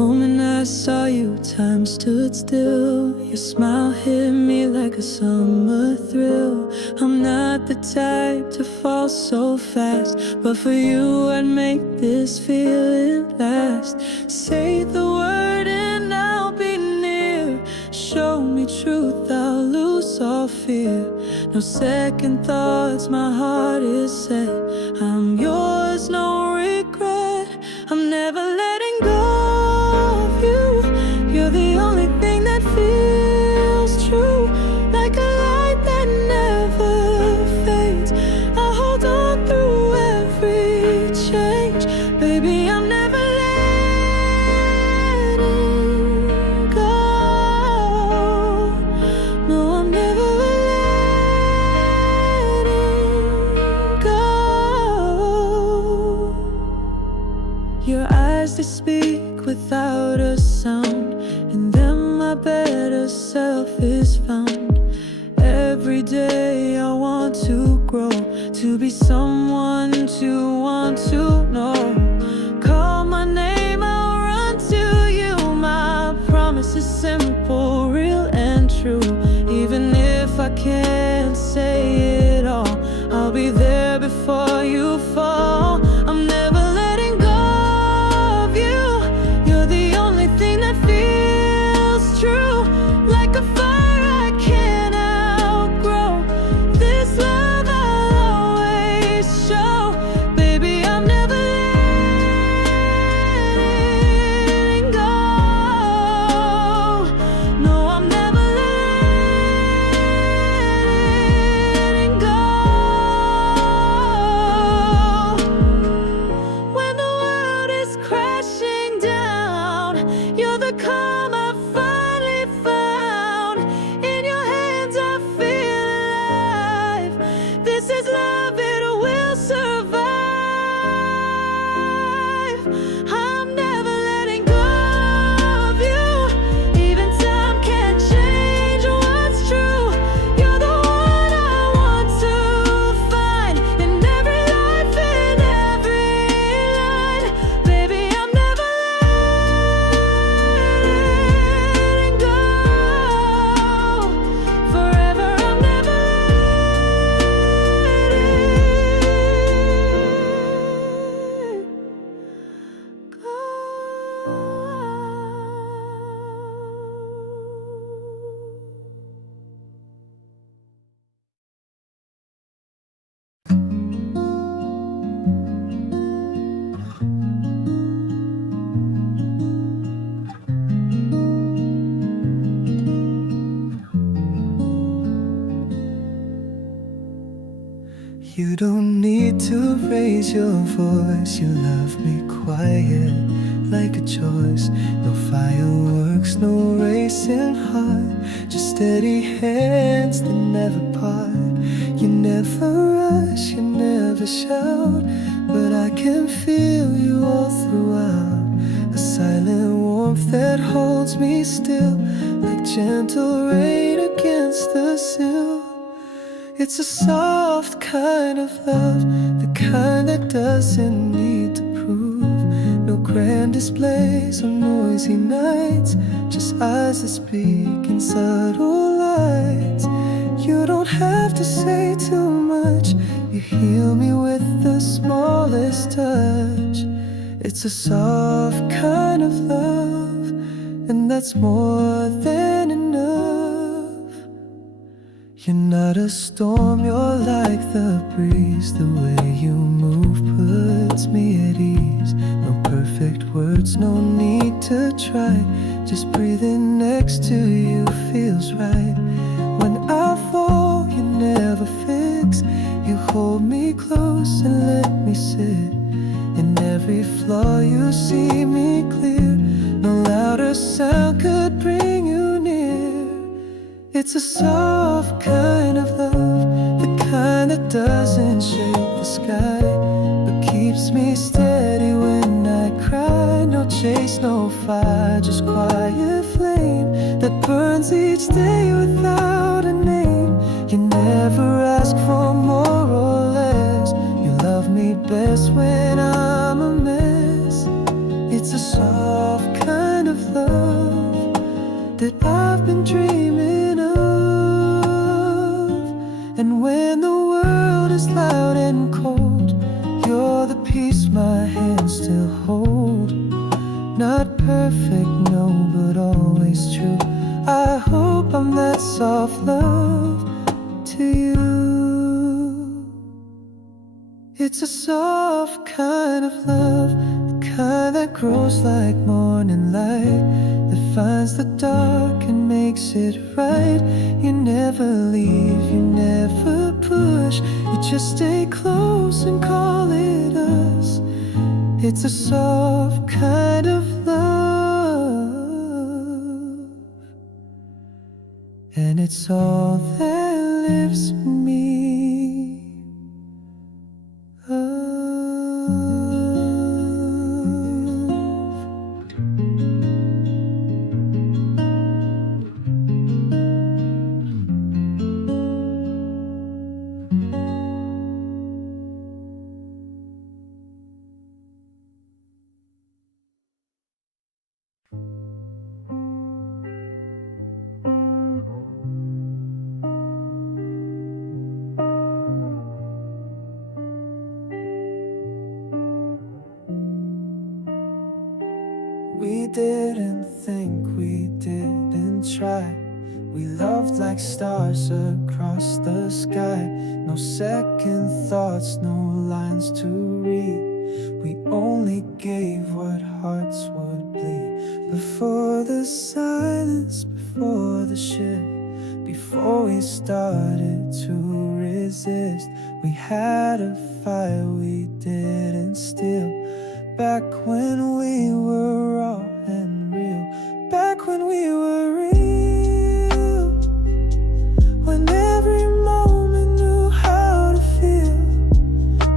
moment I saw you, time stood still. Your smile hit me like a summer thrill. I'm not the type to fall so fast, but for you I'd make this feeling last. Say the word and I'll be near. Show me truth, I'll lose all fear. No second thoughts, my heart is set. I'm yours, no regret. I'm never letting go of you. You're the only thing that feels true, like a light that never fades. I hold on through every change. Baby, I'm never letting go. No, I'm never letting go. Your eyes, they speak without a sound. In them my better self is found. Every day I want to grow, to be someone to want to know. Call my name, I'll run to you. My promise is simple, real and true. Even if I can't say it all, I'll be there before you fall. I'm never letting go of you. You're the only thing that feels true, like a fire I can't outgrow. This love I'll always show. Baby, I'm never letting go. No, I'm never letting go. When the world is crashing down, you're the calm I finally found. In your hands I feel alive. This is love, it will survive. I'm never letting go of you. Even time can't change what's true. You're the one I want to find in every life, in every line. Baby, I'm never letting go. Forever, I'm never letting go. You don't need to raise your voice. You love me quiet, like a choice. No fireworks, no racing heart, just steady hands that never part. You never rush, you never shout, but I can feel you all throughout. A silent warmth that holds me still, like gentle rain against the sill. It's a soft kind of love, the kind that doesn't need to prove. No grand displays or noisy nights, just eyes that speak in subtle lights. You don't have to say too much, you heal me with the smallest touch. It's a soft kind of love, and that's more than enough. You're not a storm, you're like the breeze. The way you move puts me at ease. No perfect words, no need to try. Just breathing next to you feels right. When I fall, you never fix. You hold me close and let me sit. In every flaw you see me clear. No louder sound could bring you near. It's a soft kind of love, the kind that doesn't shake the sky, but keeps me steady when I cry. No chase, no fire, just quiet flame that burns each day without a name. You never ask for more or less. You love me best when I'm a mess. It's a soft kind that I've been dreaming of. And when the world is loud and cold, you're the peace my hands still hold. Not perfect, no, but always true. I hope I'm that soft love to you. It's a soft kind of love, the kind that grows like morning light, that finds the dark and makes it right. You never leave, you never push, you just stay close and call it us. It's a soft kind of love, and it's all that lifts me up. We didn't think, we didn't try. We loved like stars across the sky. No second thoughts, no lines to read. We only gave what hearts would bleed. Before the silence, before the shift, before we started to resist, we had a fire we didn't steal. Back when we were raw and real, back when we were real, when every moment knew how to feel.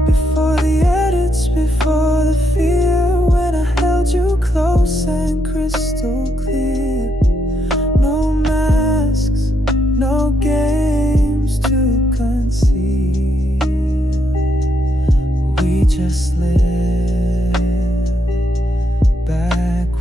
Before the edits, before the fear, when I held you close and crystal clear. No masks, no games to conceal. We just lived.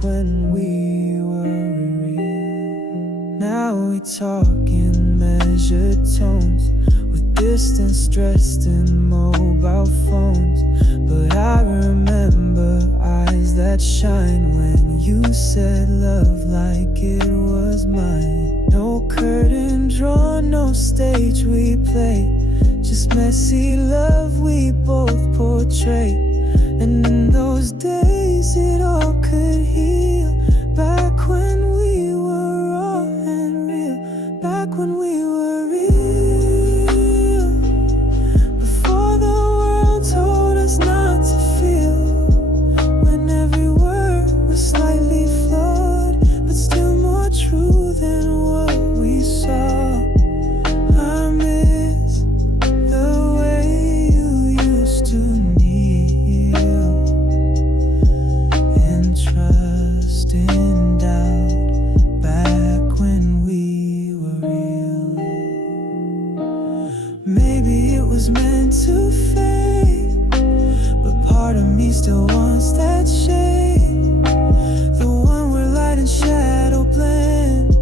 When we were real. Now we talk in measured tones, with distance dressed in mobile phones. But I remember eyes that shine when you said love like it was mine. No curtain drawn, no stage we played, just messy love we both portrayed. And in those days it all could heal. Back when we were raw and real, back when we were real. Before the world told us not to feel, when every word was slightly flawed, but still more true than what we saw. I miss the way you used to kneel and trust in doubt. Back when we were real, maybe it was meant to fade, but part of me still wants that shade, the one where light and shadow blend,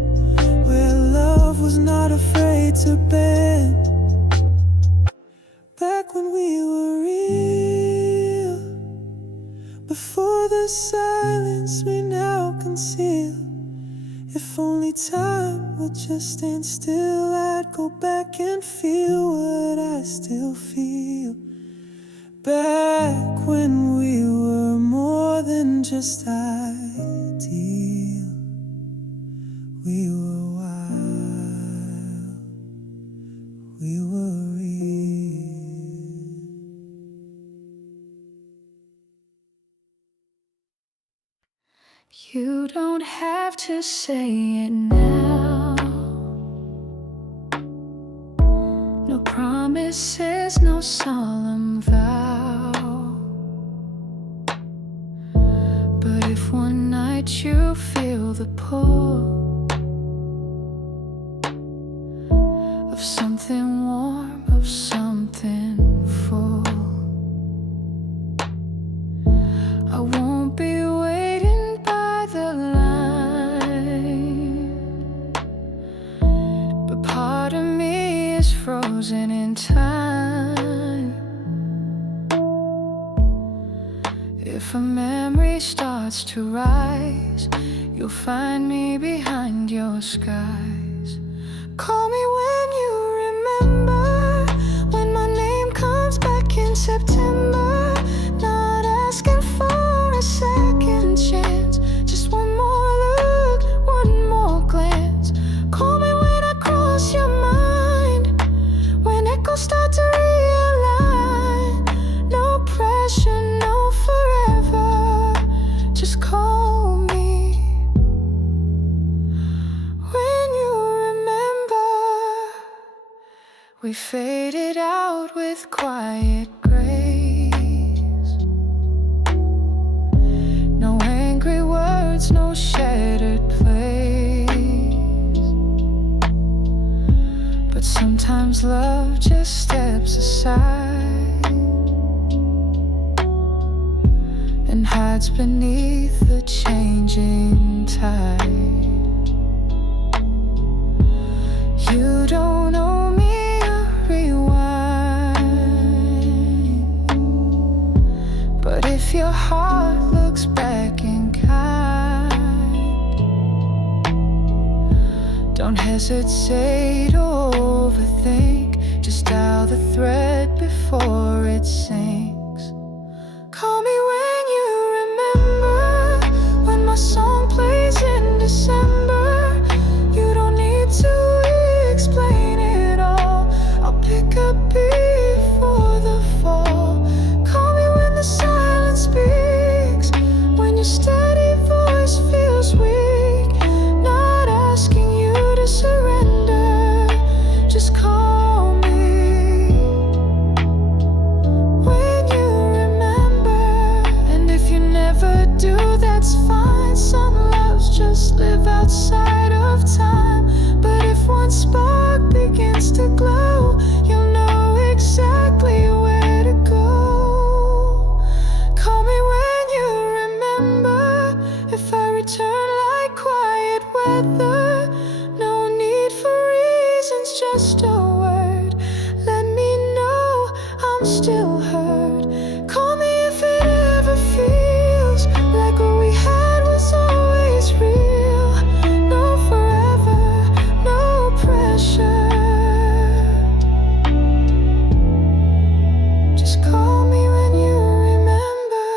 where love was not afraid to bend. Back when we were real, before the silence we now conceal. If only time would just stand still, I'd go back and feel what I still feel. Back when we were more than just ideal, we were wild, we were real. You don't have to say it now. No promises, no solemn vow. But if one night you feel the pull of something warm, of something full, I won't be waiting by the line. You'll find me behind your skies. Call me when you remember, when my name comes back in September. Not asking for a second chance, just one more look, one more glance. Call me when I cross your mind, when echoes start to realign. No pressure, no forever, just call me when you remember. We faded out with quiet grace. No angry words, no shattered place. But sometimes love just steps aside and hides beneath the changing tide. You don't owe me a rewind, but if your heart looks back in kind, don't hesitate or overthink. Just dial the thread before it sinks. Call me when you remember, when my song plays in December. You don't need to explain it all, I'll pick up before the fall. Call me when the silence speaks, when your steady voice feels weak. Not asking you to surrender, just call me when you remember. And if you never do, that's fine. Some loves just live outside of time. But if one spark begins to glow, you'll know exactly where to go. Call me when you remember, if I return like quiet weather. No need for reasons, just a word. Let me know I'm still heard. Call me if it ever feels like what we had was always real. No forever, no pressure. Just call me when you remember.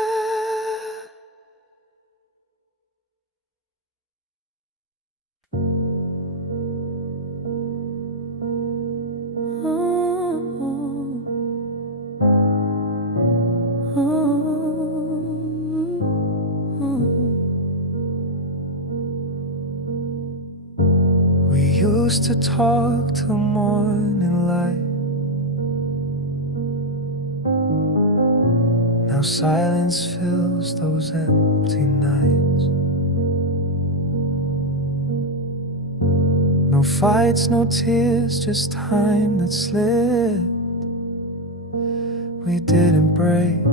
We used to talk till morning light. Now silence fills those empty nights. No fights, no tears, just time that slipped. We didn't break,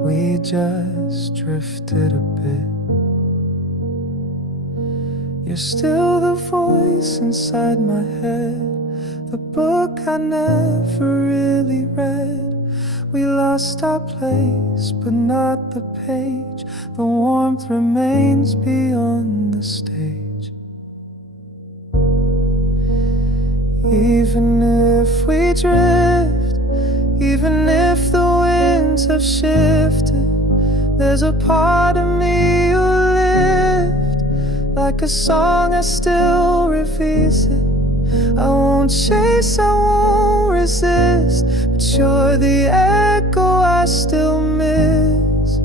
we just drifted a bit. You're still the voice inside my head, the book I never really read. We lost our place, but not the page. The warmth remains beyond the stage. Even if we drift, even if the winds have shifted, there's a part of me you lift. Like a song I still revisit. I won't chase, I won't resist, but you're the echo I still miss.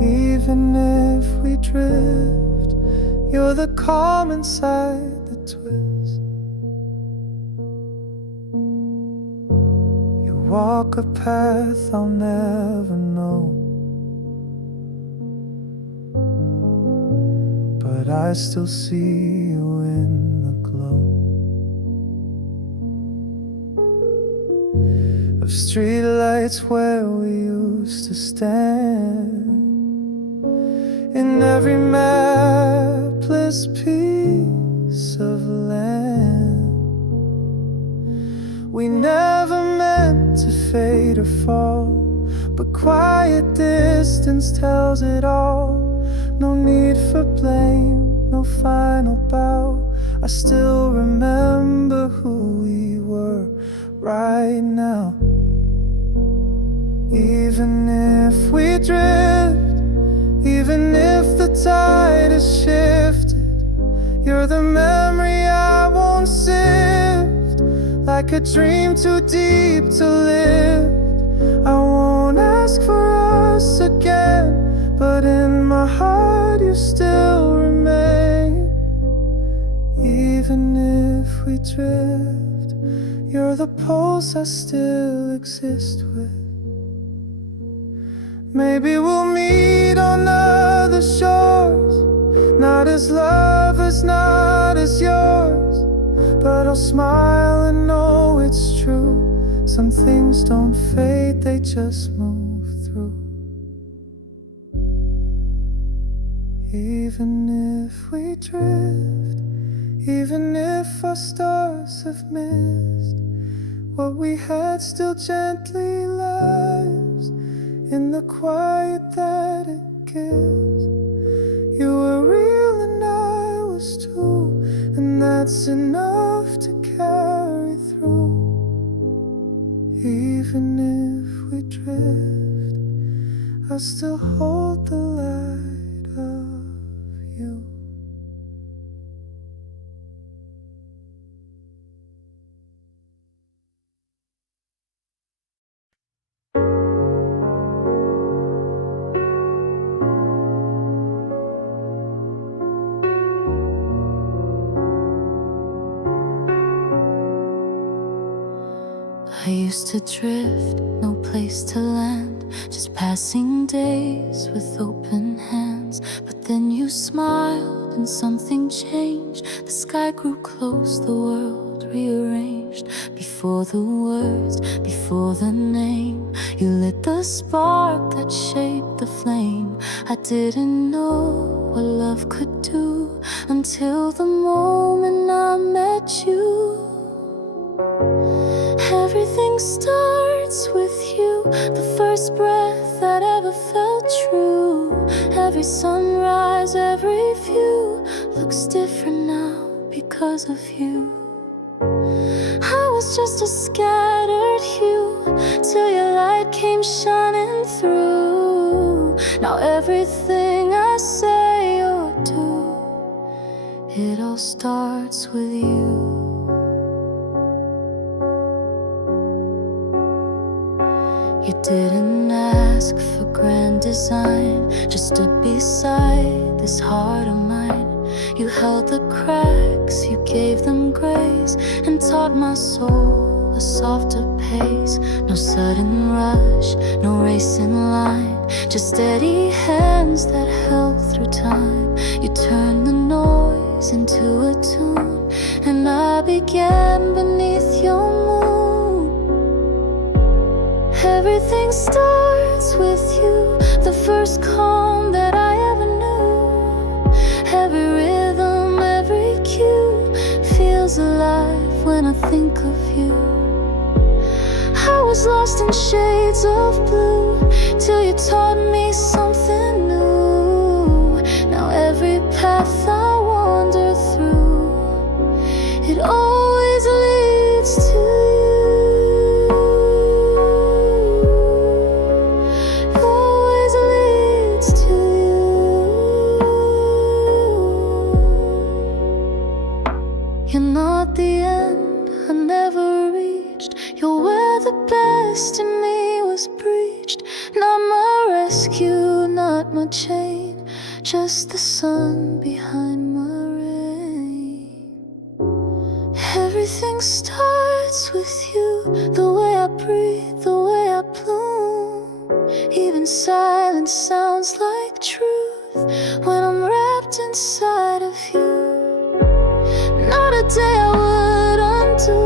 Even if we drift, you're the calm inside the twist. You walk a path I'll never know, but I still see you in the glow of streetlights where we used to stand. In every mapless piece of land, we never meant to fade or fall, but quiet distance tells it all. No need for blame, no final bow. I still remember who we were right now. Even if we drift, even if the tide has shifted, you're the memory I won't sift, like a dream too deep to lift. I won't ask for us again, but in my heart you still remain. Even if we drift, you're the pulse I still exist with. Maybe we'll meet on other shores, not as lovers, not as yours, but I'll smile and know it's true. Some things don't fade, they just move through. Even if we drift, even if our stars have missed, what we had still gently lives in the quiet that it gives. You were real and I was too, and that's enough to carry through. Even if we drift, I still hold the light of you. I used to drift, no place to land, just passing days with open hands. But then you smiled and something changed. The sky grew close, the world rearranged. Before the words, before the name, you lit the spark that shaped the flame. I didn't know what love could do until the moment I met you. Everything starts with you, the first breath that ever felt true. Every sunrise, every view looks different now because of you. I was just a scattered hue till your light came shining through. Now everything I say or do, it all starts with you. You didn't ask for grand design, just stood beside this heart of mine. You held the cracks, you gave them grace, and taught my soul a softer pace. No sudden rush, no racing line, just steady hands that held through time. You turned the noise into a tune, and I began beneath your moon. Everything starts with you, the first calm that I ever knew. Every rhythm, every cue feels alive when I think of you. I was lost in shades of blue till you taught me something new. Now every path I wander through, it always leads to you. You're not the end I never reached. You're where the best in me was breached. Not my rescue, not my chain, just the sun behind my rain. Everything starts with you, the way I breathe, the way I bloom. Even silence sounds like truth when I'm wrapped inside of you. Not a day I would undo,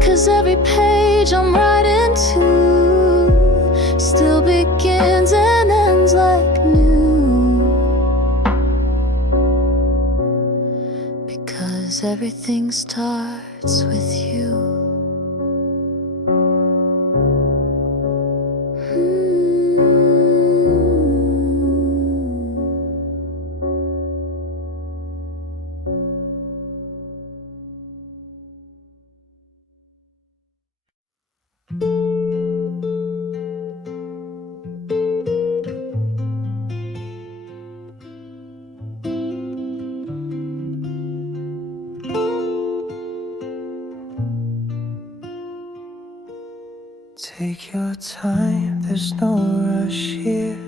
'cause every page I'm writing to still begins and ends like new. Because everything starts with you. Take your time, there's no rush here.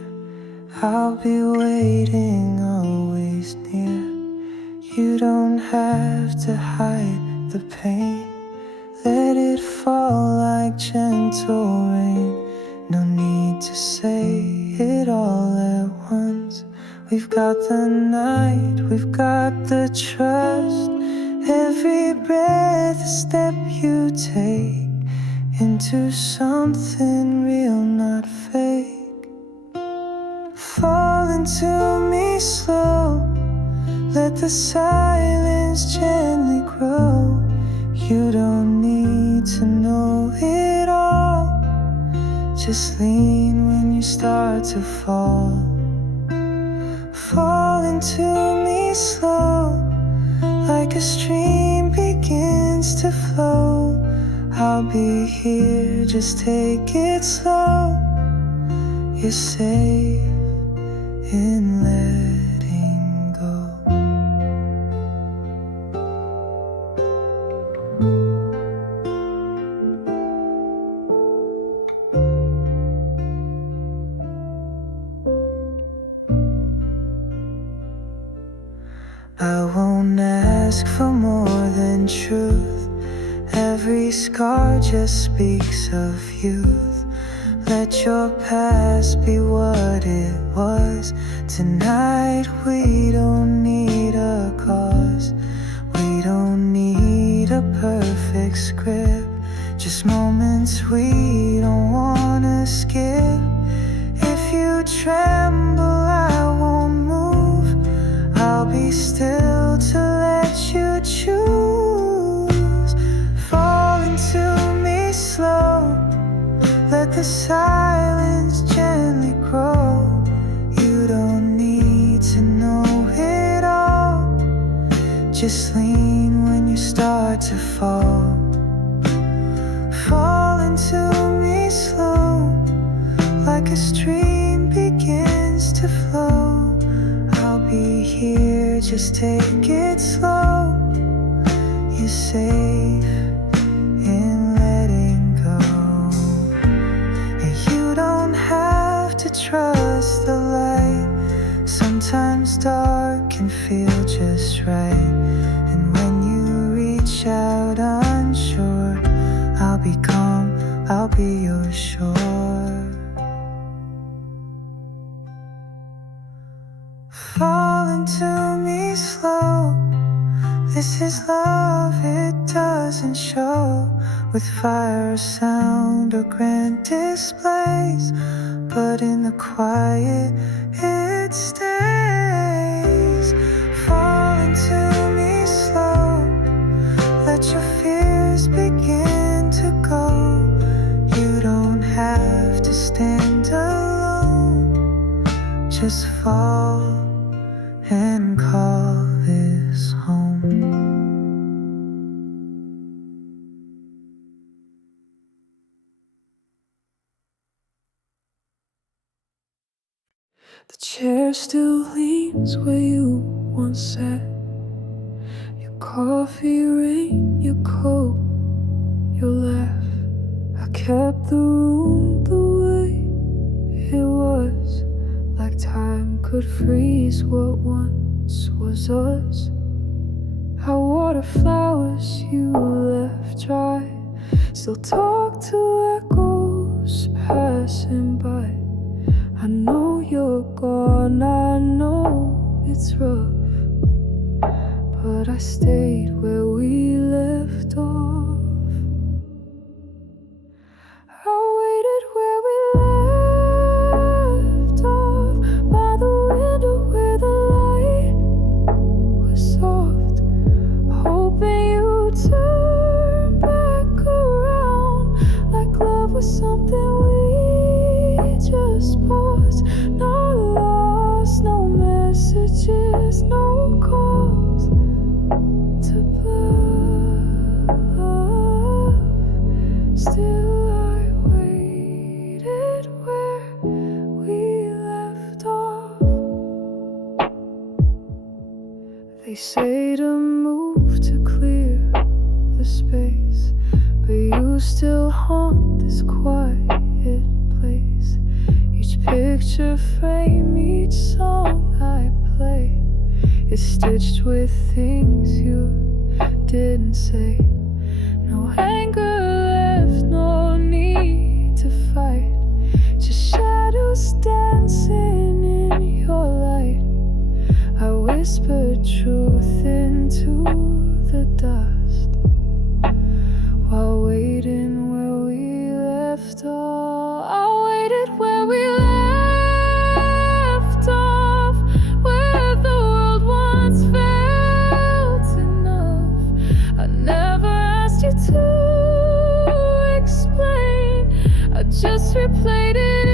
I'll be waiting, always near. You don't have to hide the pain. Let it fall like gentle rain. No need to say it all at once. We've got the night, we've got the trust. Every breath, a step you take into something real, not fake. Fall into me slow. Let the silence gently grow. You don't need to know it all. Just lean when you start to fall. Fall into me slow. Like a stream begins to flow. I'll be here, just take it slow. You're safe in letting go. I won't ask for more than truth. Every scar just speaks of youth. Let your past be what it was. Tonight we don't need a cause. We don't need a perfect script. Just moments we don't wanna skip. If you tremble, I won't move. I'll be still to let you choose. Fall into me slow. Let the silence gently grow. You don't need to know it all. Just lean when you start to fall. Fall into me slow. Like a stream begins to flow. I'll be here, just take it slow. You're safe in letting go. And you don't have to trust the light. Sometimes dark can feel just right. And when you reach out unsure, I'll be calm, I'll be your shore. Fall into me slow. This is love, it doesn't show with fire or sound or grand displays, but in the quiet it stays. Fall into me slow. Let your fears begin to go. You don't have to stand alone. Just fall and call this home. The chair still leans where you once sat. Your coffee rain, your coat, your laugh. I kept the room the way it was, like time could freeze what once was us. I water flowers you left dry. Still talk to echoes passing by. I know you're gone, I know it's rough, but I stayed where we left off. I waited where we left off, by the window where the light was soft, hoping you'd turn back around, like love was something we just paused. No loss, no messages, no calls to bluff. Still I waited where we left off. They say to move to clear the space, but but you still haunt this quiet place. Each picture frame, each song I play is stitched with things you didn't say. No anger left, no need to fight, just shadows dancing in your light. I whispered truth into the dust while waiting where we left off. I waited where we left off, where the world once felt enough. I never asked you to explain, I just replayed it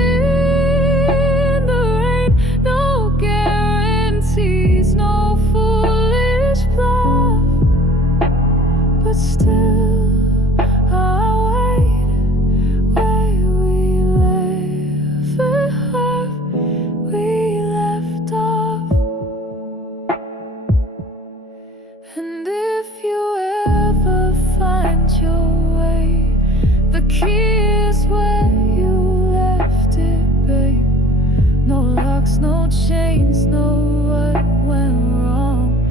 in the rain. No guarantees, no foolish bluff, but still I waited where we left off. And if you ever find your way, the key is where you left it, babe. No locks, no chains, no what went wrong,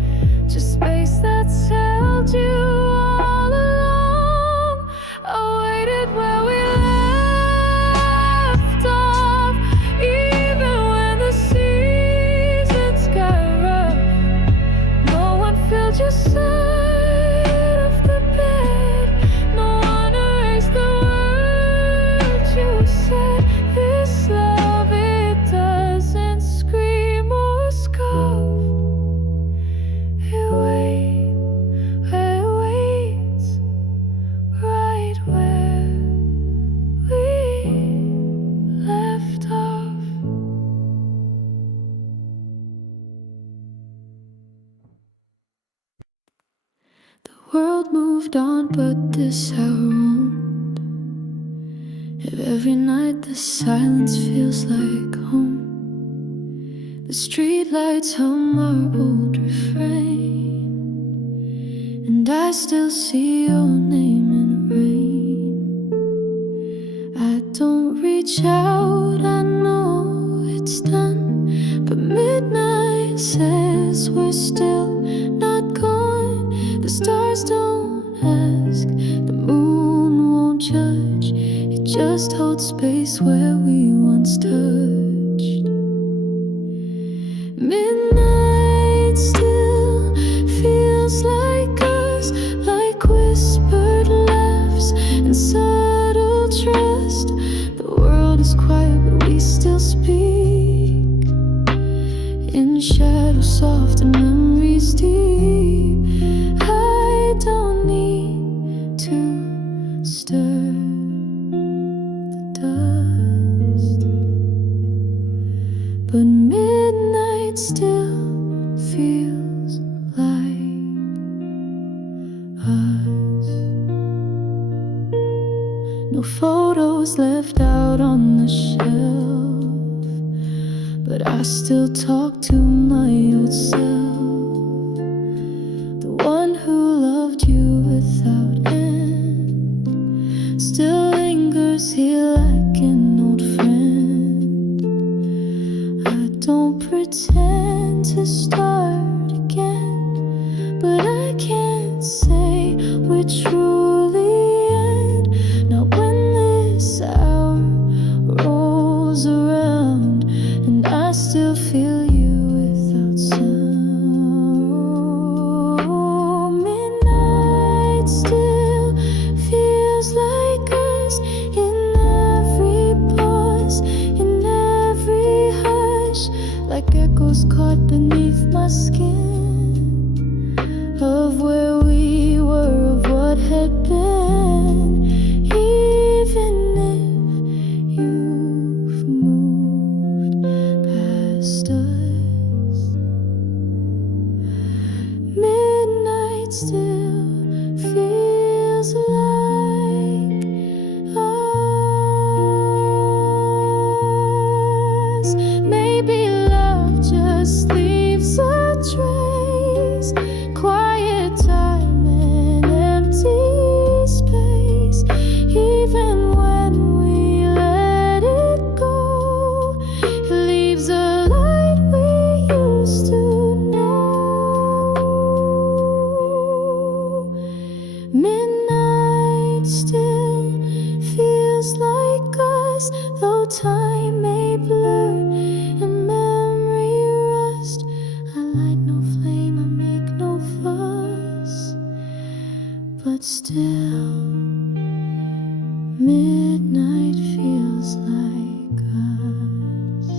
just space that's held you all along. I waited where we left off, even when the seasons got rough. No one filled your side of the bed, no one erased the words you said. This love, it doesn't scream or scoff. It waits right where we left off. The world moved on, but this hour won't. If every night the silence feels like home, the streetlights hum our old refrain, and I still see your name in rain. I don't reach out, I know it's done, but midnight says we're still not gone. The stars don't ask, the moon won't judge, it just holds space where we once touched. Midnight still feels like us, like whispered laughs and subtle trust. The world is quiet, but we still speak in shadows soft and memories deep. I don't need to stir the dust, but midnight still feels like us. No photos left out on the shelf, but I still talk to my old self, the one who loved you without end, still lingers here like an old friend. I don't pretend to start again, but I can't say we're truly end. Not when this hour rolls around and I still feel you without sound. Midnight still feels like us, in every pause, in every hush, like echoes caught beneath my skin, of where we were, of what had been. Even if you've moved past us, midnight still feels like us. Maybe love just leaves a trace, quiet time and empty space. still. Midnight feels like us.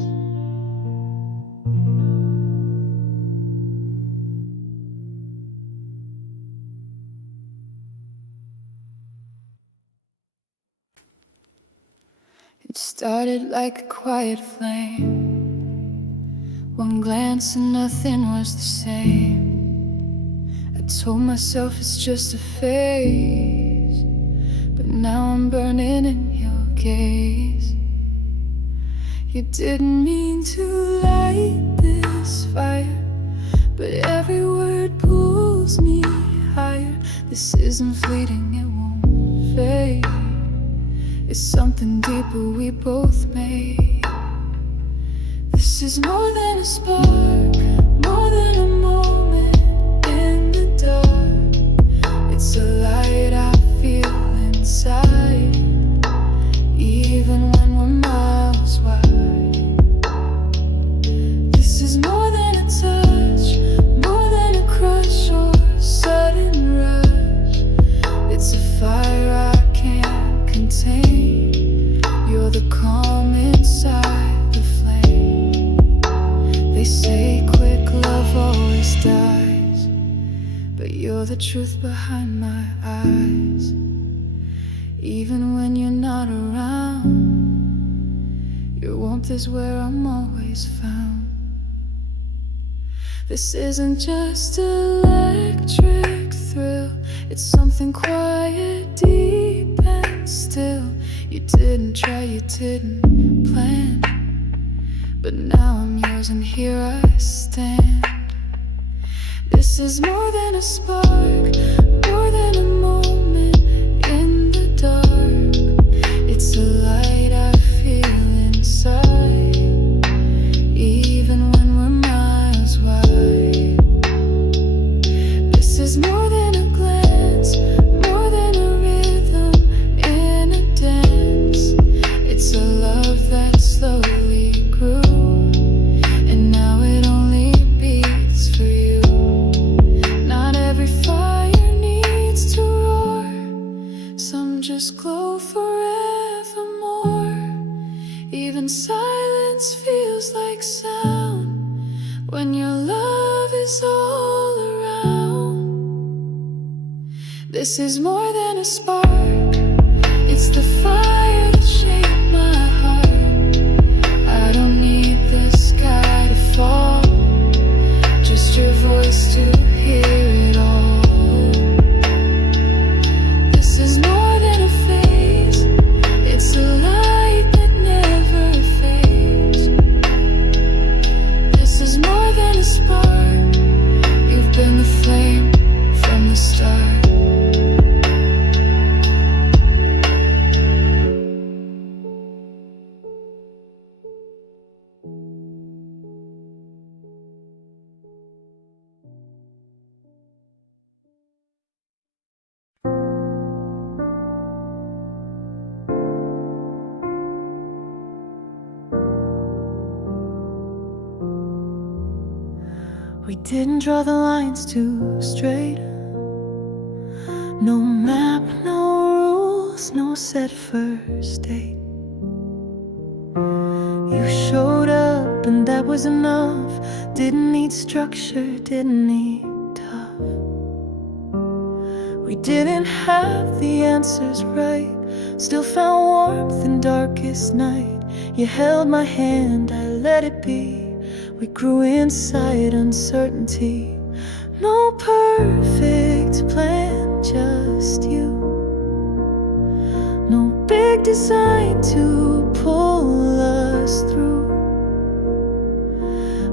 It started like a quiet flame. One glance and nothing was the same. I told myself it's just a phase, but now I'm burning in your gaze. You didn't mean to light this fire, but every word pulls me higher. This isn't fleeting, it won't fade. It's something deeper we both made. This is more than a spark, more than a moment in the dark. It's a light I feel inside, even when we're miles wide. This is more than a touch, more than a crush or a sudden rush. It's a fire I can't contain. You're the calm inside the flame. They say quick love always dies, but you're the truth behind my eyes. Even when you're not around, your warmth is where I'm always found. This isn't just electric thrill, it's something quiet, deep and still. You didn't try, you didn't plan, but now I'm yours and here I stand. This is more than a spark, more than a moment in the dark. It's a light I feel inside, even when we're miles wide. This is more than a glance, more than a rhythm in a dance. It's a love that slowly grew, and now it only beats for you. Not every fire needs to roar, some just glow forevermore. Even silence feels like sound when your love is all around. This is more than a spark, it's the fire that shaped my heart. I don't need the sky to fall, just your voice to hear it all. This is more than a phase, it's a light that never fades. This is more than a spark, you've been the flame from the start. We didn't draw the lines too straight. No map, no rules, no set first date. You showed up and that was enough. Didn't need structure, didn't need tough. We didn't have the answers right, still found warmth in darkest night. You held my hand, I let it be. We grew inside uncertainty. No perfect plan, just you. No big design to pull us through.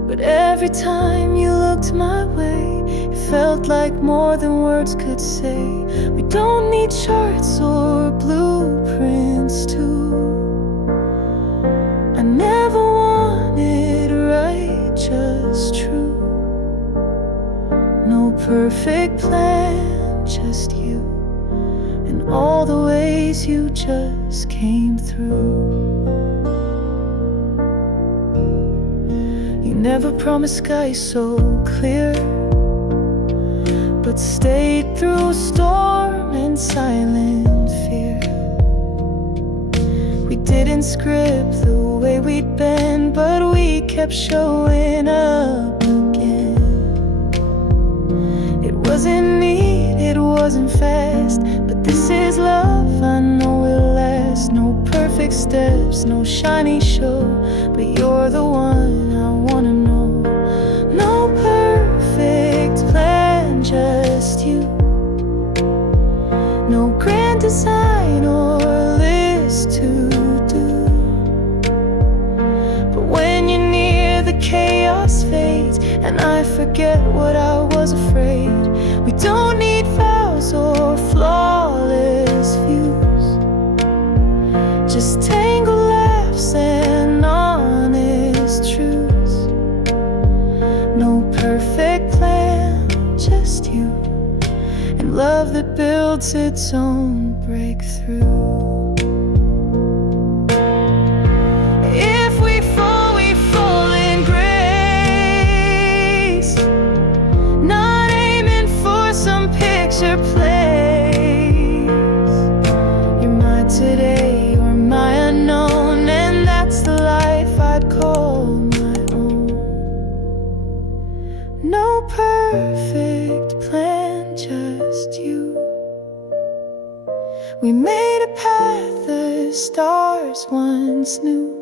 But every time you looked my way, it felt like more than words could say. We don't need charts or blueprints to. I never wanted right, just true. No perfect plan, just you. And all the ways you just came through. You never promised skies so clear, but stayed through storm and in silent fear. We didn't script the way we'd been, but we kept showing up again. It wasn't neat, it wasn't fast, but this is love, I know it'll last. No perfect steps, no shiny show, but you're the one I wanna know. No perfect plan, just you. No grand design or list to do, but when you're near the chaos fades and I forget what I was afraid. We don't need vows or flawless views, just tangled laughs and honest truths. No perfect plan, just you, and love that builds its own breakthrough. If we fall in grace, not aiming for some picture place. You're my today, you're my unknown, and that's the life I'd call my own. No perfect plan, just you. We made a path the stars once knew.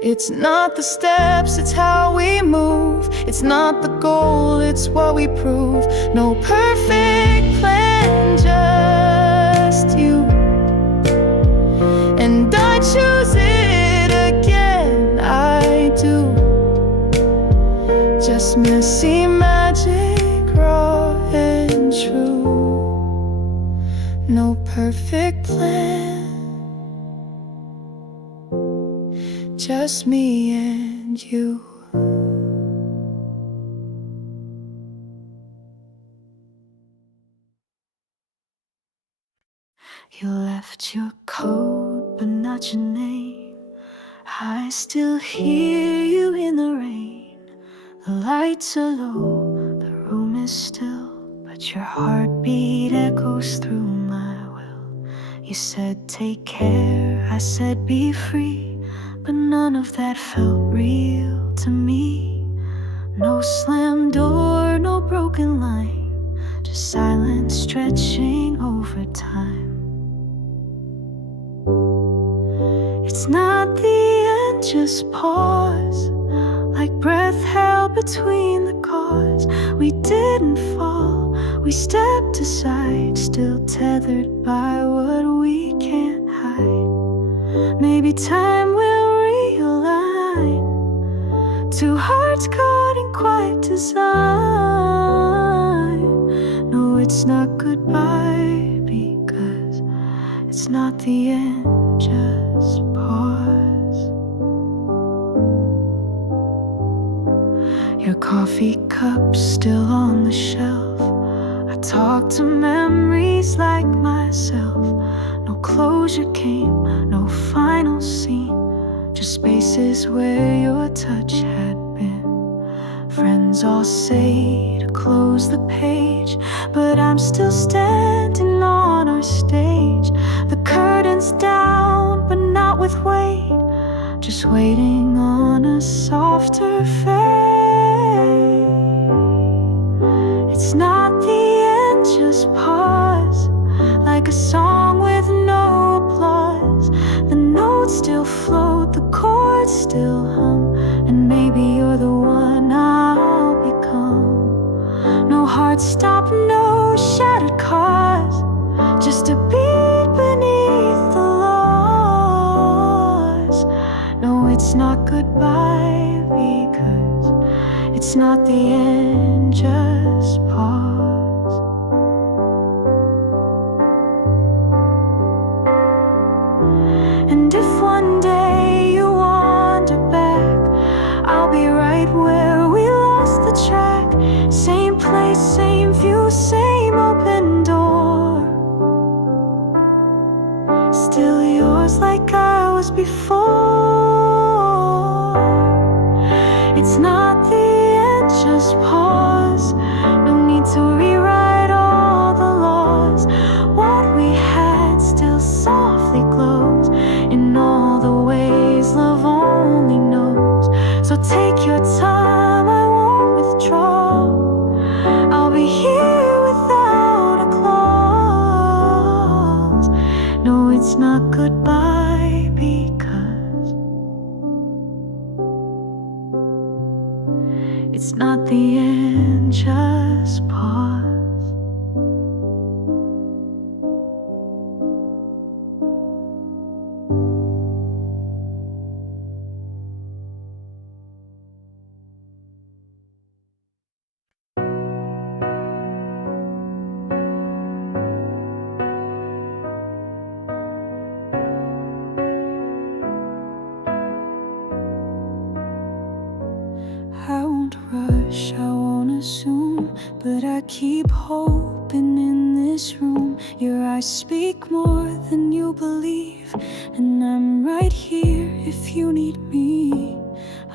It's not the steps, it's how we move. It's not the goal, it's what we prove. No perfect plan, just you. And I choose it again, I do. Just messy magic, raw and true. No perfect plan, just me and you. You left your coat but not your name. I still hear you in the rain. The lights are low, the room is still, but your heartbeat echoes through my will. You said take care, I said be free, but none of that felt real to me. No slam door, no broken line, just silence stretching over time. It's not the end, just pause, like breath held between the cars. We didn't fall, we stepped aside, still tethered by what we can't hide. Maybe time will realign, two hearts caught in quiet design. No, it's not goodbye, because it's not the end, just pause. Your coffee cup still on the shelf. I talk to memories like myself. No closure came, no final scene, just spaces where your touch had been. Friends all say to close the page, but I'm still standing on our stage. The curtain's down, but not with weight, just waiting on a softer fade. It's not the end, just pause, like a song with no applause. The notes still float, the chords still hum, and maybe you're the one I'll become. No heart stop, no shattered cause, just a beat beneath the loss. No, it's not goodbye, because it's not the end, just pause. And if one day you wander back, I'll be right where we lost the track. Same place, same view, same open door. Still yours like I was before. It's not the end, just pause. No need to rewrite all the laws. keep hoping in this room. Your eyes speak more than you believe, and I'm right here if you need me.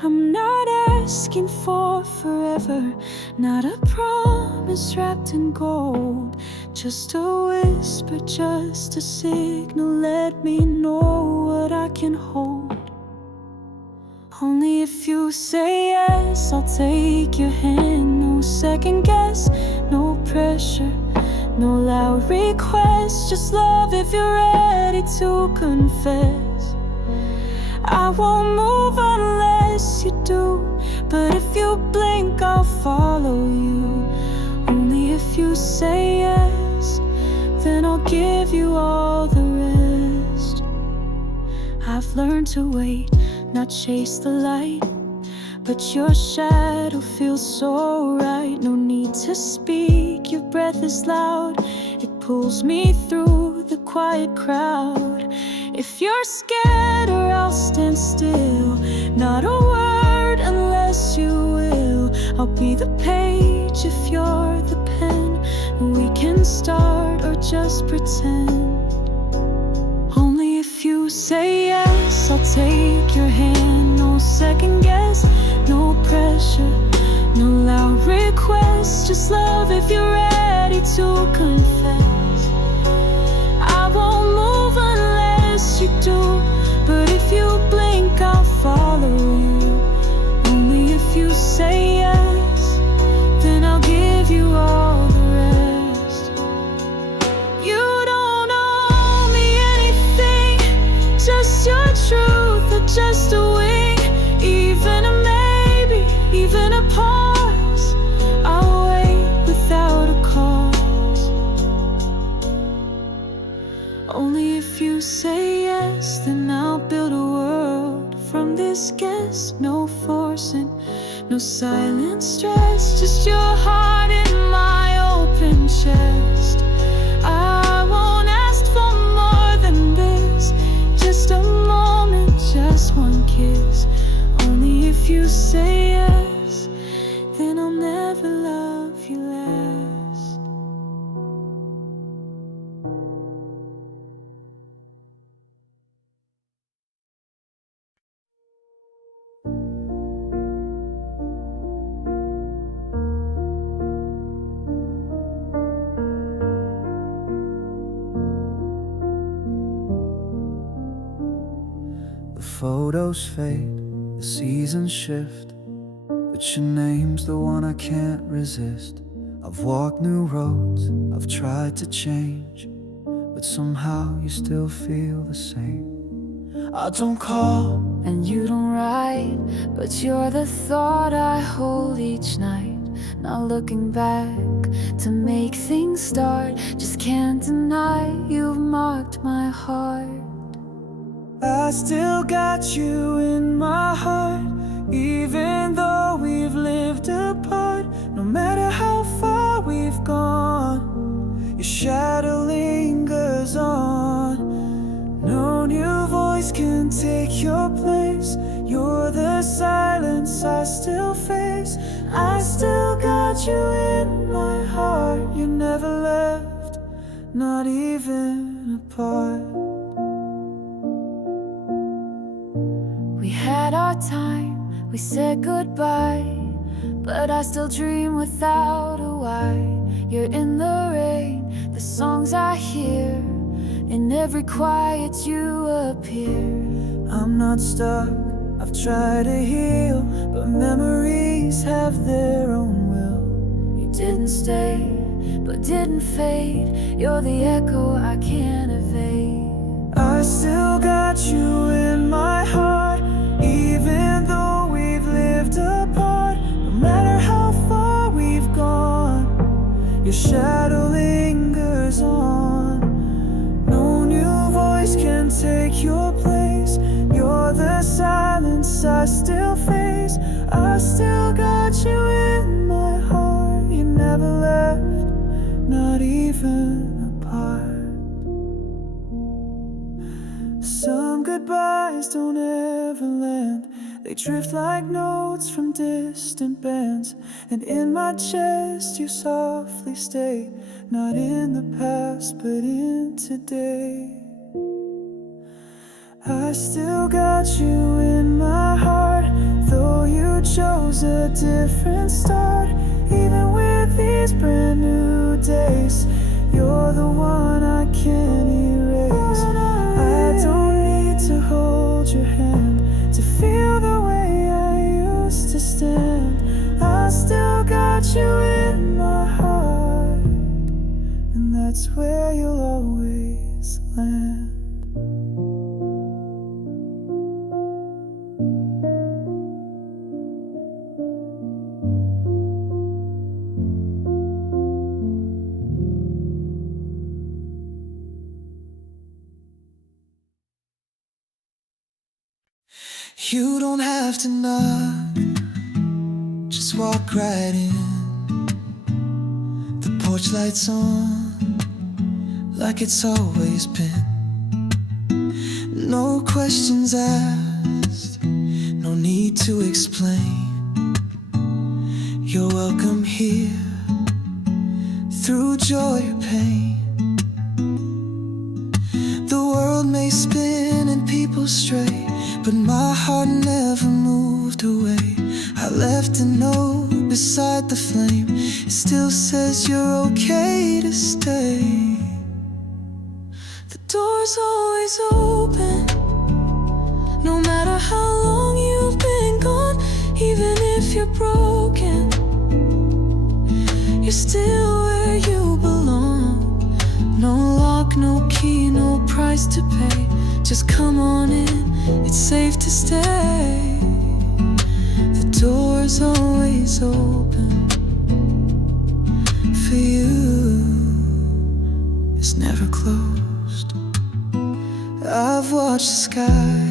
I'm not asking for forever, not a promise wrapped in gold, just a whisper, just a signal. Let me know what I can hold. Only if you say yes, I'll take your hand. No second guess, no pressure, no loud requests, just love if you're ready to confess. I won't move unless you do, but if you blink, I'll follow you. Only if you say yes, then I'll give you all the rest. I've learned to wait, not chase the light, but your shadow feels so right. No need to speak, your breath is loud, it pulls me through the quiet crowd. If you're scared, or I'll stand still, not a word unless you will. I'll be the page if you're the pen. We can start or just pretend. Only if you say yes, I'll take your hand. No second guess, no pressure, no loud requests, just love if you're ready to confess. I won't move unless you do, but if you blink, I'll follow you. Only if you say yes, then I'll give you all the rest. You don't owe me anything, just your truth or just a wing, even a maybe, even a pause. I'll wait without a cause. Only if you say yes, then I'll build a world from this guess. No forcing, no silent stress, just your heart in my open chest. I won't ask for more than this, just a moment, just one kiss. Only if you say yes, then I'll never love you less. The photos fade, the seasons shift, but your name's the one I can't resist. I've walked new roads, I've tried to change, but somehow you still feel the same. I don't call And you don't write, but you're the thought I hold each night. Not looking back to make things start, just can't deny you've marked my heart. I still got you in my heart, even though we've lived apart. No matter how far we've gone, your shadow lingers on. No new voice can take your place. You're the silence I still face. I still got you in my heart. You never left, not even apart. We had our time, we said goodbye, but I still dream without a why. You're in the rain, the songs I hear, in every quiet you appear. I'm not stuck, I've tried to heal, but memories have their own will. You didn't stay, but didn't fade. You're the echo I can't evade. I still got you in my heart, even though we've lived apart. No matter how far we've gone, your shadow lingers on. No new voice can take your place. You're the silence I still face. I still got you in my heart. You never left, not even apart. Some goodbyes don't ever land. They They drift like notes from distant bands, and in my chest you softly stay, not in the past but in today. I still got you in my heart, though you chose a different start. Even with these brand new days, you're the one I can't erase. I don't need to hold your hand to feel the way I used to stand. I still got you in my heart, and that's where you'll always land. You don't have to knock, just walk right in. The porch lights on, like it's always been. No questions asked, no need to explain. You're welcome here, through joy or pain. The world may spin and people stray, but my heart never moved away. I left a note beside the flame. It still says you're okay to stay. The door's always open, no matter how long you've been gone. Even if you're broken, you're still where you belong. No lock, no key, no price to pay. Just come on in, it's safe to stay. The door's always open for you, it's never closed. I've watched the sky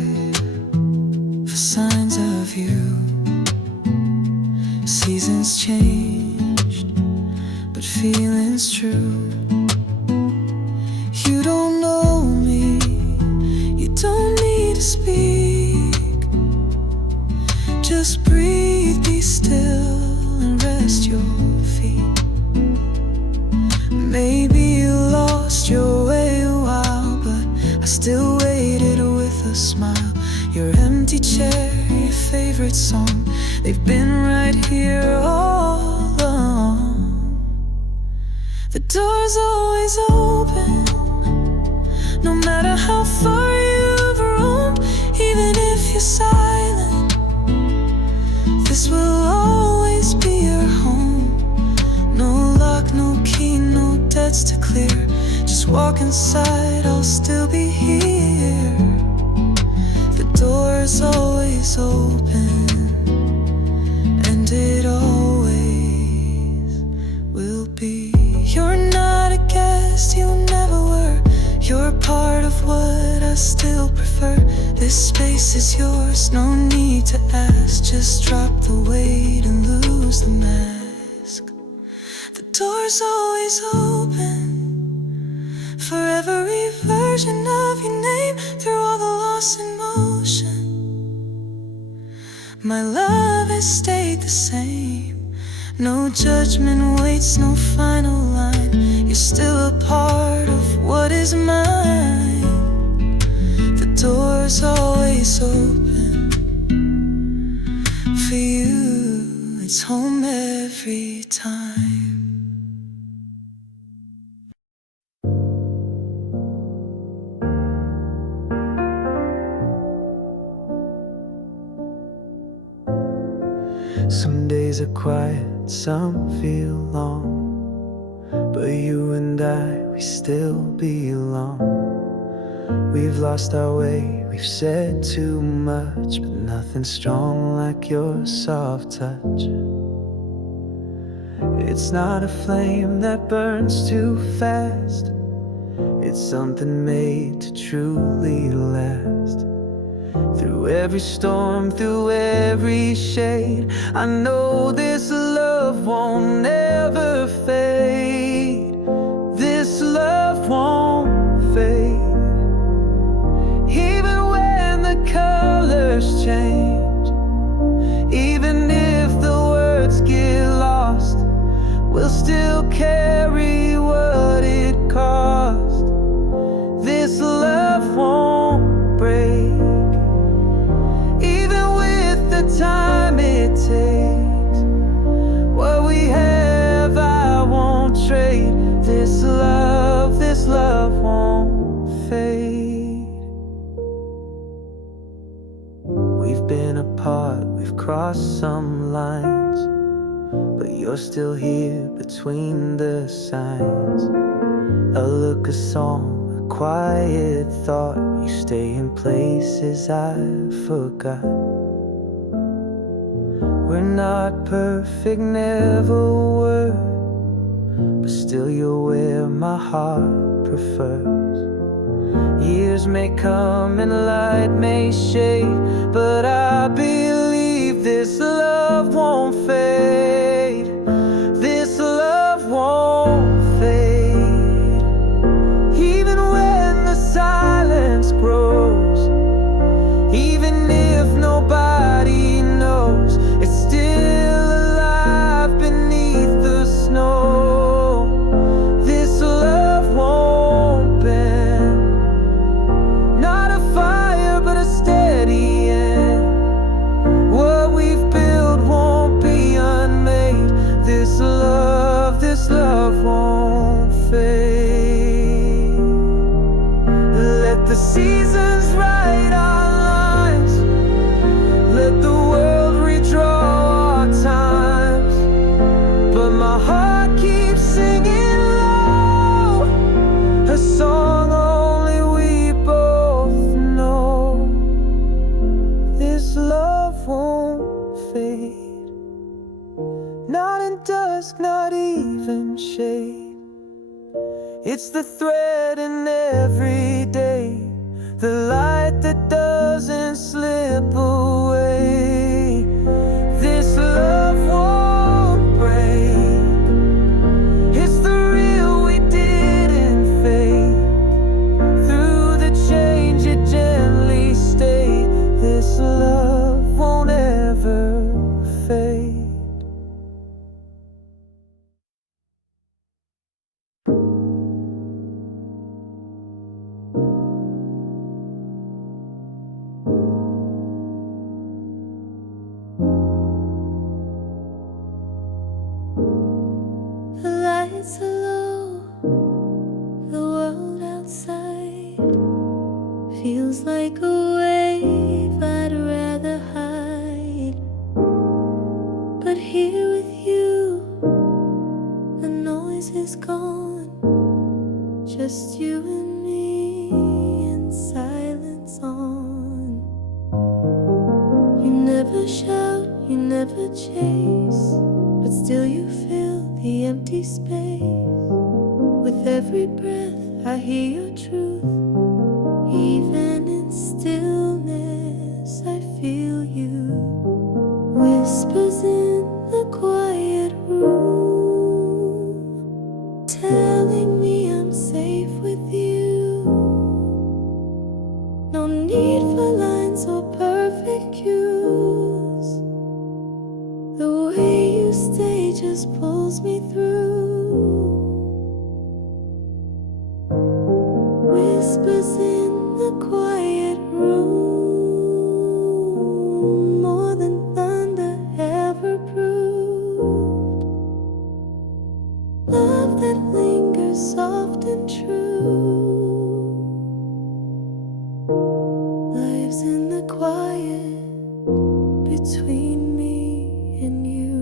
for signs of you. Seasons changed, but feelings true. You don't know me, you don't need to speak. Just breathe, be still, and rest your feet. Maybe you lost your way a while, but I still waited with a smile. Your empty chair, your favorite song, they've been right here all along. The door's always open, no matter how far you've roamed. Even if you're silent, this will always be your home. No lock, no key, no debts to clear. Just walk inside, I'll still be here. The door's always open, and it always will be. You're not a guest, you never were. You're part of what I still prefer. This space is yours, no need to ask. Just drop the weight and lose the mask. The door's always open for every version of your name. Through all the loss and motion, my love has stayed the same. No judgment waits, no final line. You're still a part of what is mine. The door's always open for you, it's home every time. Some days are quiet, some feel long, but you and I, we still belong. We've lost our way, we've said too much, but nothing strong like your soft touch. It's not a flame that burns too fast, it's something made to truly last. Through every storm, through every shade, I know this love won't ever fade. This love won't fade. Even when the colors change, we'll still carry what it cost. This love won't break, even with the time it takes. What we have I won't trade. This love won't fade. We've been apart, we've crossed some lines, but you're still here between the signs. A look, a song, a quiet thought. You stay in places I forgot. We're not perfect, never were, but still you're where my heart prefers. Years may come and light may shade, but I believe this love won't fade. This love won't fade. Even when the silence grows, even if nobody knows, it's still alive beneath the snow. This love won't bend, not a fire but a steady end. What we've built won't be unmade. This love won't fade. Let the seasons write our lines, let the world redraw our times, but my heart keeps singing low, a song only we both know. This love won't fade, not in dusk, not even shade. It's the thread in every day, the light that doesn't slip away. This love won't break. It's the real we didn't fake. Through the change it gently stayed. This love won't ever fade. The lights are low, the world outside feels like a wave I'd rather hide. But here with you, the noise is gone, just you and me and silence on. You never shout, you never chase, but still you fill the empty space. With every breath I hear your truth, even in stillness I feel you. Whispers in the quiet room, telling me I'm safe with you. No need for lines or perfect cues. The way you stay just pulls me through. Whispers in the quiet room, more than thunder ever proved. Love that lingers soft and true, lives in the quiet between me and you.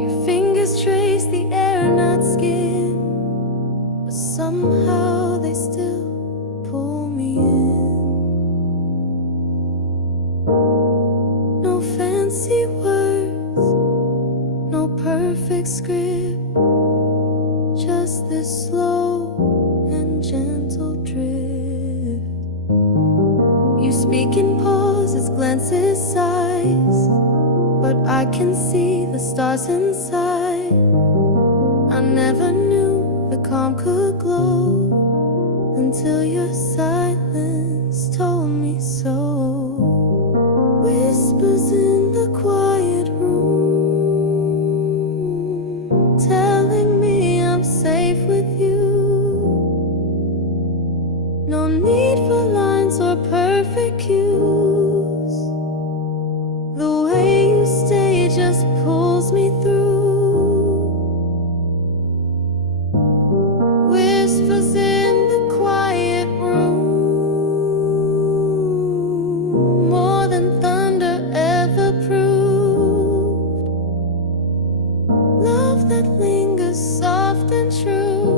Your fingers trace the air, not skin, but somehow they still pull me in. No fancy words, no perfect script, just this slow and gentle drift. You speak in pauses, glances, sighs, but I can see the stars inside. I never knew the calm could glow until your silence told me so. Whispers in the quiet room, telling me I'm safe with you. No need for lines or perfect cues. The way you stay just pulls me through. Whispers in the quiet room, more than thunder ever proved. Love that lingers soft and true,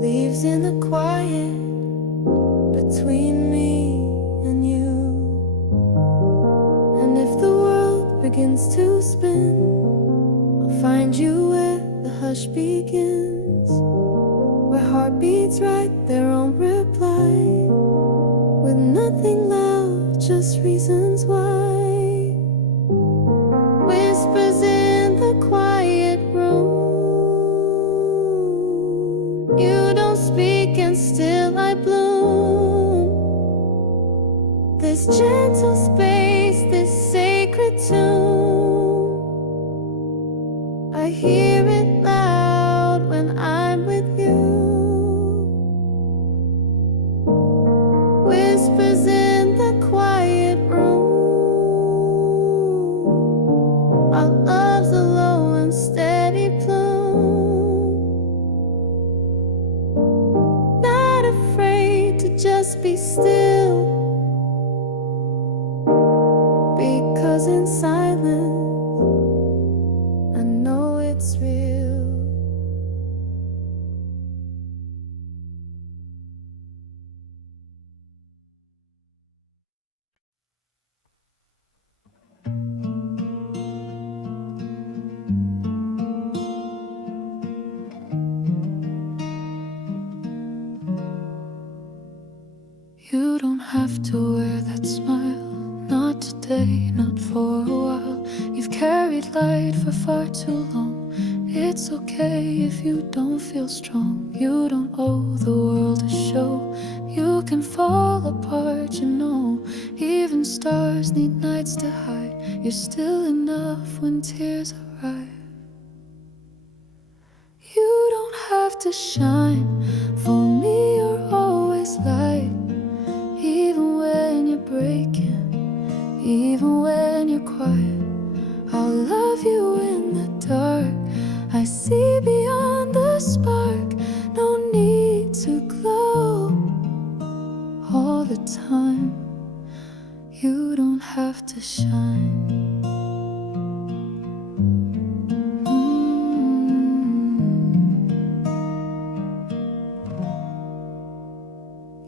leaves in the quiet between me and you. And if the world begins to spin, I'll find you where the hush begins, where heartbeats write their own reply, with nothing loud, just reasons why. Whispers in the quiet room, you don't speak and still I bloom. This gentle space, this sacred tune, I hear it loud when I'm with you. Whispers in the quiet room, our love's a low and steady plume, not afraid to just be still, because in silence I know it's real. You don't have to wear that smile, not today, not for a while. You've carried light for far too long. It's okay if you don't feel strong. You don't owe the world a show. You can fall apart, you know. Even stars need nights to hide. You're still enough when tears arrive. You don't have to shine. For me, you're always light. Even when you're breaking, even when you're quiet, I'll love you in the dark. I see beyond the spark. No need to glow all the time. You don't have to shine.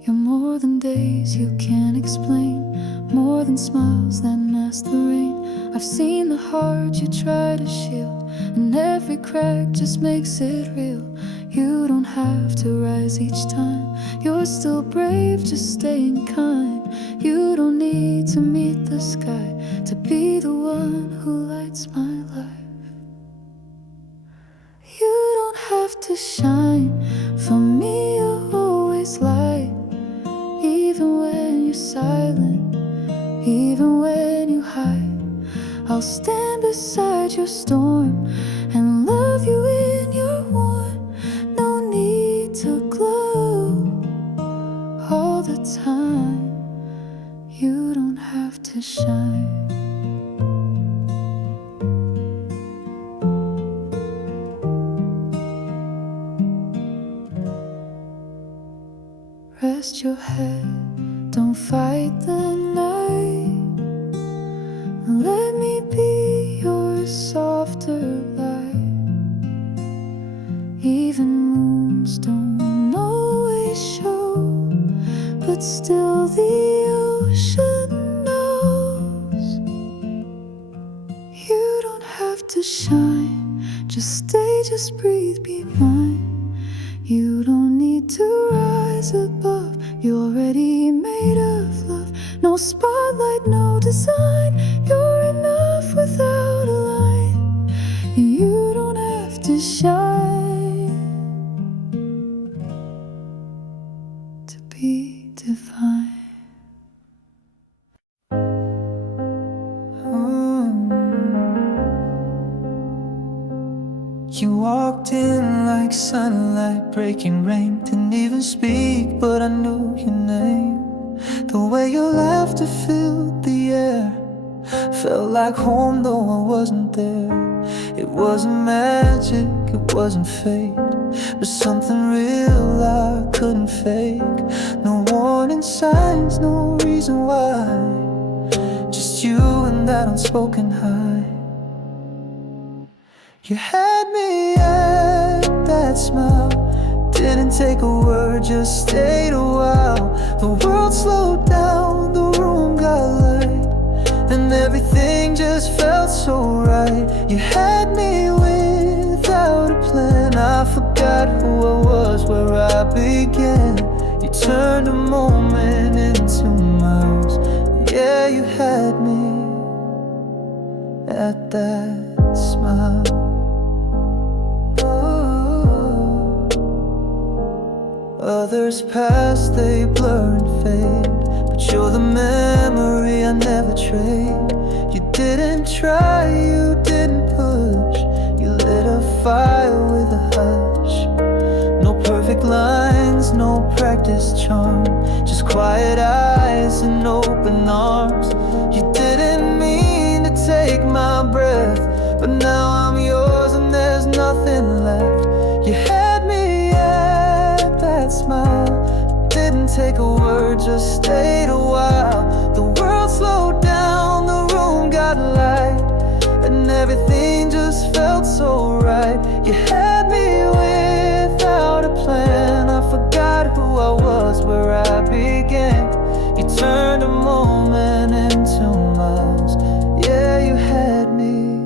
You're more than days you can't explain, more than smiles that mask the rain. I've seen the heart you try to shield, and every crack just makes it real. You don't have to rise each time. You're still brave, just staying kind. You don't need to meet the sky to be the one who lights my life. You don't have to shine. For me, you're always light. Even when you're silent, even when you hide, I'll stand beside your storm and love you in your warmth. No need to glow all the time. You don't have to shine. Rest your head, don't fight the night. Let me be your softer light. Even moons don't always show, but still the ocean knows. You don't have to shine, just stay, just breathe, be mine. You don't need to rise above, you're already made of love. No spotlight, no design, you're enough without a line. shy to be defined. You walked in like sunlight breaking rain. Didn't even speak, but I knew your name. The way your laughter filled the air felt like home, though I wasn't there. It wasn't magic, it wasn't fate, but something real I couldn't fake. No warning signs, no reason why, just you and that unspoken high. You had me at that smile. Didn't take a word, just stayed a while. The world slowed down, the room got light, and everything just felt so right. You had me without a plan. I forgot who I was, where I began. You turned a moment into miles. Yeah, you had me at that smile. Others pass, they blur and fade, but you're the memory I never trade. You didn't try, you didn't push. You lit a fire with a hush. No perfect lines, no practice charm, just quiet eyes and open arms. You didn't mean to take my breath, but now I'm yours and there's nothing left. You had me at that smile. Didn't take a word, just stayed a while. The world slowed down, the room got light, and everything just felt so right. You had me without a plan. I forgot who I was, where I began. You turned a moment into miles. Yeah, you had me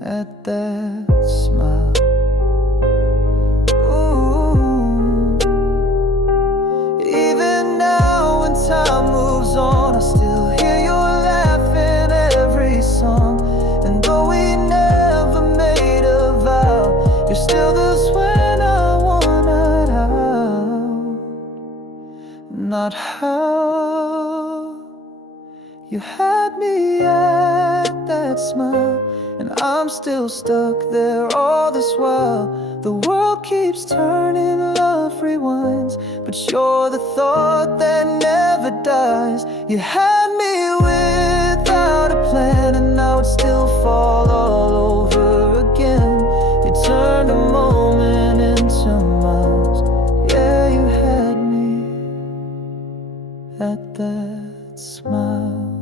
at that smile. Time moves on, I still hear you laughing every song. And though we never made a vow, you're still this when I want out. Not how. You had me at that smile, and I'm still stuck there all this while. The world keeps turning, love rewinds, but you're the thought that never dies. You had me without a plan, and now it still fall all over again. You turned a moment into miles. Yeah, you had me at that smile.